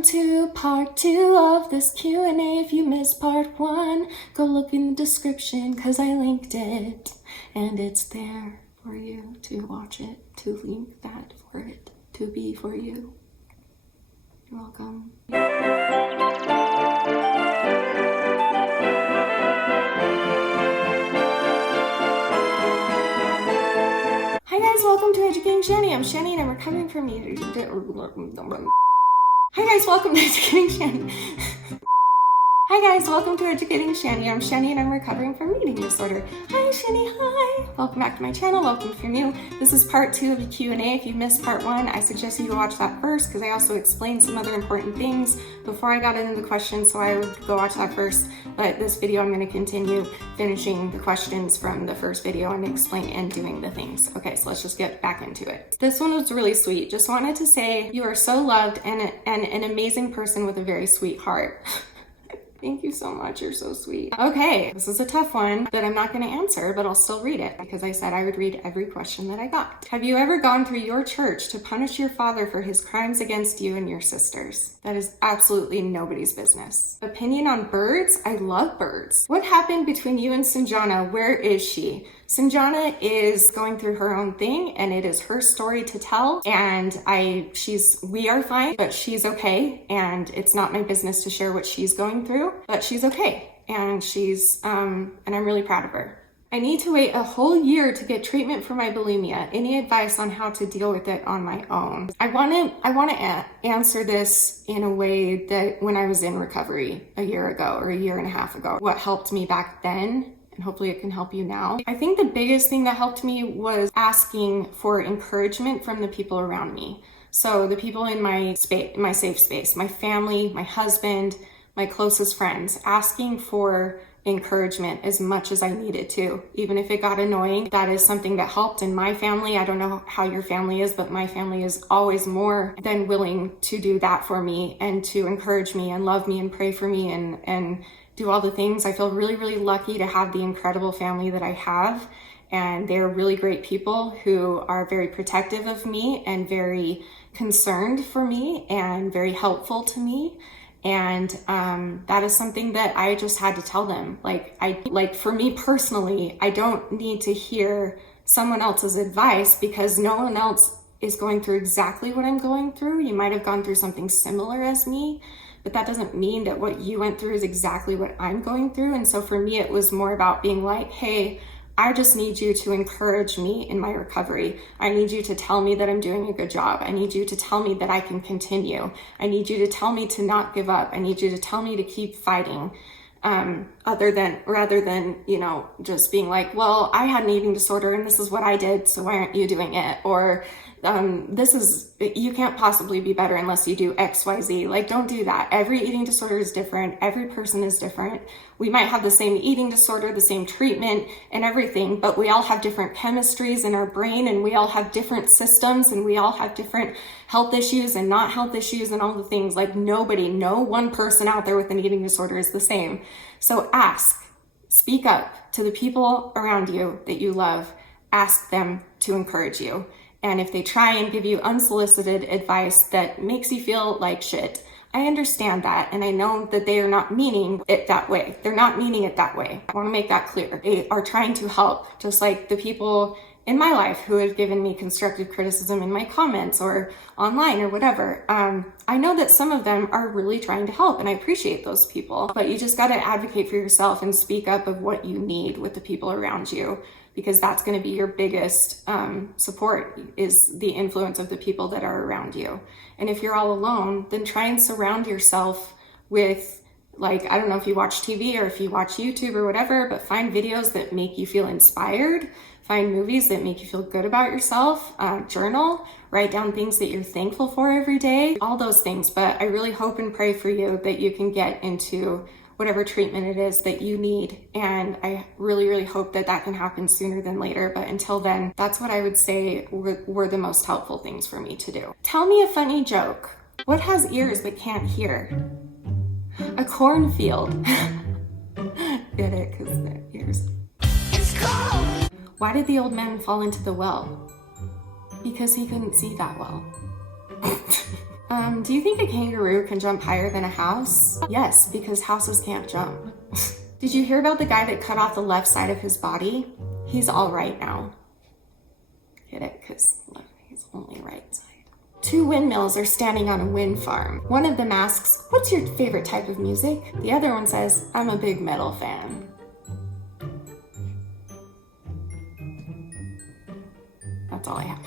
Welcome to part 2 of this Q&A. If you missed part 1, go look in the description because I linked it. And it's there for you to watch it, to link that for it, to be for you. You're welcome. Hi guys, welcome to Educating Shani. I'm Shani and I'm recovering from Hi guys, welcome to Educating Shani. Hi guys, welcome to Educating Shani. I'm Shani and I'm recovering from eating disorder. Hi Shani, hi. Welcome back to my channel. Welcome if you're new. This is part 2 of the Q&A. If you missed part 1, I suggest you go watch that first because I also explained some other important things before I got into the questions, so I would go watch that first. But this video, I'm going to continue finishing the questions from the first video and explain and doing the things. Okay, so let's just get back into it. This one was really sweet. Just wanted to say you are so loved and an amazing person with a very sweet heart. Thank you so much. You're so sweet. Okay, this is a tough one that I'm not going to answer, but I'll still read it because I said I would read every question that I got. Have you ever gone through your church to punish your father for his crimes against you and your sisters? That is absolutely nobody's business. Opinion on birds? I love birds. What happened between you and Sanjana? Where is she? Sanjana is going through her own thing and it is her story to tell, and we are fine, but she's okay, and it's not my business to share what she's going through, but she's okay, and and I'm really proud of her. I need to wait a whole year to get treatment for my bulimia. Any advice on how to deal with it on my own? I want to answer this in a way that when I was in recovery a year ago or a year and a half ago, what helped me back then, and hopefully it can help you now. I think the biggest thing that helped me was asking for encouragement from the people around me. So the people in my safe space, my family, my husband, my closest friends, asking for encouragement as much as I needed to, even if it got annoying. That is something that helped in my family. I don't know how your family is, but my family is always more than willing to do that for me and to encourage me and love me and pray for me and do all the things. I feel really, really lucky to have the incredible family that I have. And they're really great people who are very protective of me and very concerned for me and very helpful to me. And that is something that I just had to tell them. Like for me personally, I don't need to hear someone else's advice because no one else is going through exactly what I'm going through. You might have gone through something similar as me, but that doesn't mean that what you went through is exactly what I'm going through. And so for me, it was more about being like, hey, I just need you to encourage me in my recovery. I need you to tell me that I'm doing a good job. I need you to tell me that I can continue. I need you to tell me to not give up. I need you to tell me to keep fighting. Rather than, just being like, well, I had an eating disorder and this is what I did, so why aren't you doing it? Or you can't possibly be better unless you do X, Y, Z. Like, don't do that. Every eating disorder is different. Every person is different. We might have the same eating disorder, the same treatment and everything, but we all have different chemistries in our brain, and we all have different systems, and we all have different health issues and not health issues and all the things. Like no one person out there with an eating disorder is the same. So speak up to the people around you that you love. Ask them to encourage you. And if they try and give you unsolicited advice that makes you feel like shit, I understand that. And I know that they are not meaning it that way. They're not meaning it that way. I want to make that clear. They are trying to help, just like the people in my life who have given me constructive criticism in my comments or online or whatever. I know that some of them are really trying to help, and I appreciate those people, but you just got to advocate for yourself and speak up of what you need with the people around you, because that's going to be your biggest support, is the influence of the people that are around you. And if you're all alone, then try and surround yourself with, like, I don't know if you watch TV or if you watch YouTube or whatever, but find videos that make you feel inspired. Find movies that make you feel good about yourself. Journal, write down things that you're thankful for every day, all those things. But I really hope and pray for you that you can get into whatever treatment it is that you need. And I really, really hope that that can happen sooner than later. But until then, that's what I would say were the most helpful things for me to do. Tell me a funny joke. What has ears but can't hear? A cornfield. Get it? Because the ears. It's cold! Why did the old man fall into the well? Because he couldn't see that well. Do you think a kangaroo can jump higher than a house? Yes, because houses can't jump. Did you hear about the guy that cut off the left side of his body? He's all right now. Get it? Because he's only right side. 2 windmills are standing on a wind farm. One of them asks, "What's your favorite type of music?" The other one says, "I'm a big metal fan." That's all I have.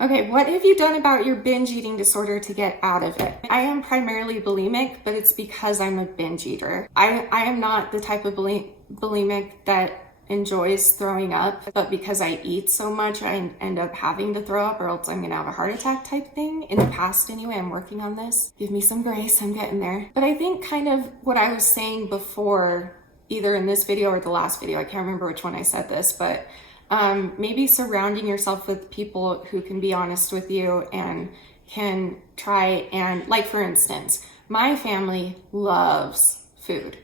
Okay, what have you done about your binge eating disorder to get out of it? I am primarily bulimic, but it's because I'm a binge eater. I am not the type of bulimic that enjoys throwing up, but because I eat so much, I end up having to throw up or else I'm gonna have a heart attack type thing. In the past anyway, I'm working on this. Give me some grace, I'm getting there. But I think kind of what I was saying before, either in this video or the last video, I can't remember which one I said this, but maybe surrounding yourself with people who can be honest with you and can try and, like for instance, my family loves food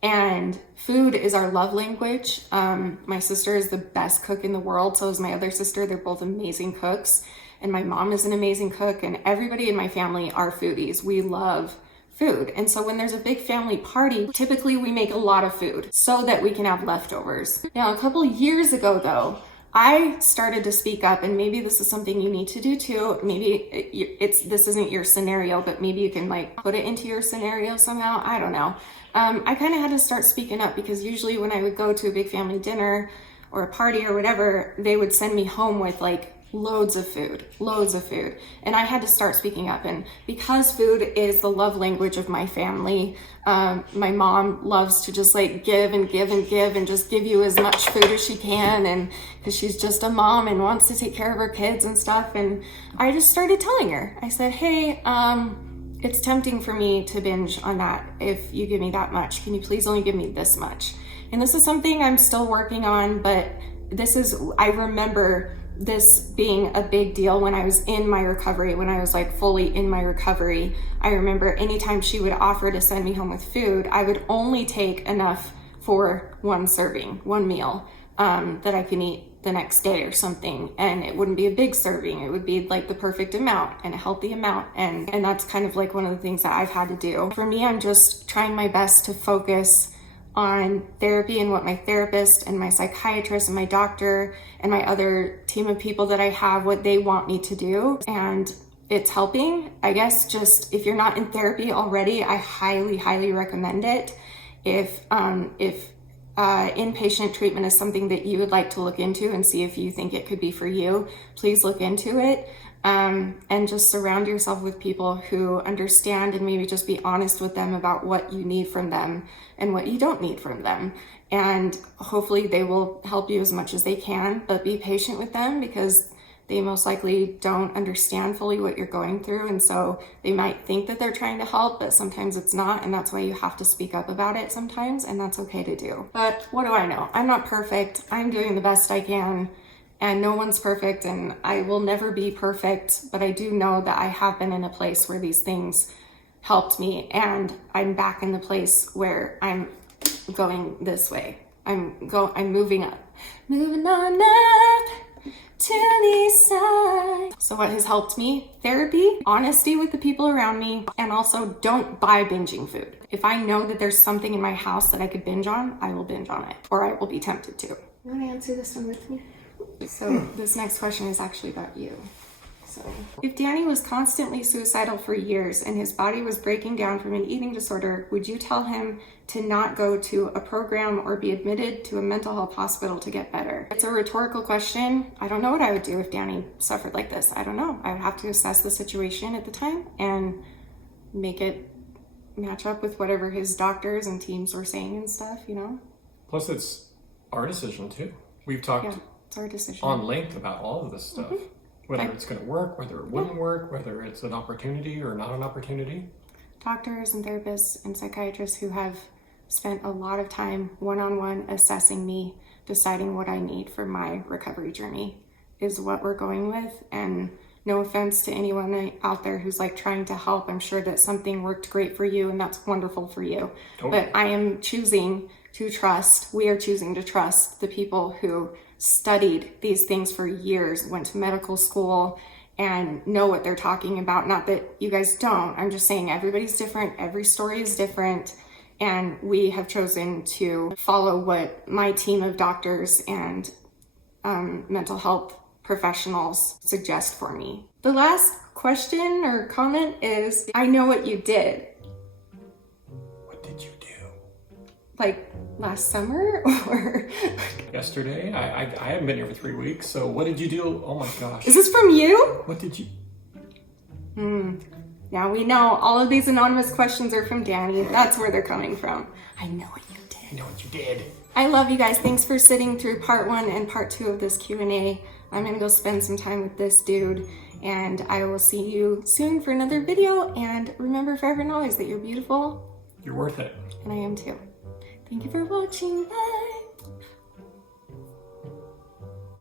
and food is our love language. My sister is the best cook in the world, so is my other sister. They're both amazing cooks, and my mom is an amazing cook, and everybody in my family are foodies. We love food. And so when there's a big family party, typically we make a lot of food so that we can have leftovers. Now, a couple years ago though, I started to speak up, and maybe this is something you need to do too. Maybe this isn't your scenario, but maybe you can like put it into your scenario somehow. I don't know. I kind of had to start speaking up because usually when I would go to a big family dinner or a party or whatever, they would send me home with like loads of food. And I had to start speaking up. And because food is the love language of my family, my mom loves to just like give and give and give and just give you as much food as she can. And because she's just a mom and wants to take care of her kids and stuff. And I just started telling her, I said, hey, it's tempting for me to binge on that. If you give me that much, can you please only give me this much? And this is something I'm still working on, but I remember this being a big deal when I was in my recovery, when I was like fully in my recovery. I remember anytime she would offer to send me home with food, I would only take enough for one serving, one meal, that I can eat the next day or something. And it wouldn't be a big serving. It would be like the perfect amount and a healthy amount. And that's kind of like one of the things that I've had to do. For me, I'm just trying my best to focus on therapy and what my therapist and my psychiatrist and my doctor and my other team of people that I have, what they want me to do. And it's helping. I guess just if you're not in therapy already, I highly, highly recommend it. If inpatient treatment is something that you would like to look into and see if you think it could be for you, please look into it. And just surround yourself with people who understand and maybe just be honest with them about what you need from them and what you don't need from them. And hopefully they will help you as much as they can, but be patient with them because they most likely don't understand fully what you're going through. And so they might think that they're trying to help, but sometimes it's not. And that's why you have to speak up about it sometimes. And that's okay to do. But what do I know? I'm not perfect. I'm doing the best I can. And no one's perfect, and I will never be perfect, but I do know that I have been in a place where these things helped me, and I'm back in the place where I'm going this way. I'm moving up. Moving on up to the side. So what has helped me? Therapy, honesty with the people around me, and also don't buy binging food. If I know that there's something in my house that I could binge on, I will binge on it, or I will be tempted to. You want to answer this one with me? So this next question is actually about you. So if Danny was constantly suicidal for years and his body was breaking down from an eating disorder, would you tell him to not go to a program or be admitted to a mental health hospital to get better? It's a rhetorical question. I don't know what I would do if Danny suffered like this. I don't know. I would have to assess the situation at the time and make it match up with whatever his doctors and teams were saying and stuff, you know? Plus it's our decision too. We've talked it's our decision on length about all of this stuff. Whether it's going to work, whether it wouldn't work, whether it's an opportunity or not an opportunity. Doctors and therapists and psychiatrists who have spent a lot of time one-on-one assessing me, deciding what I need for my recovery journey is what we're going with. And no offense to anyone out there who's like trying to help. I'm sure that something worked great for you and that's wonderful for you. Totally. But I am choosing to trust, we are choosing to trust the people who studied these things for years, went to medical school, and know what they're talking about. Not that you guys don't. I'm just saying everybody's different. Every story is different. And we have chosen to follow what my team of doctors and mental health professionals suggest for me. The last question or comment is, I know what you did. What did you do? Like last summer or? Yesterday? I haven't been here for 3 weeks, so what did you do? Oh my gosh. Is this from you? What did you? Now we know all of these anonymous questions are from Danny. That's where they're coming from. I know what you did. I know what you did. I love you guys. Thanks for sitting through part 1 and part 2 of this Q&A. I'm gonna go spend some time with this dude, and I will see you soon for another video. And remember forever and always that you're beautiful. You're worth it. And I am too. Thank you for watching. Bye.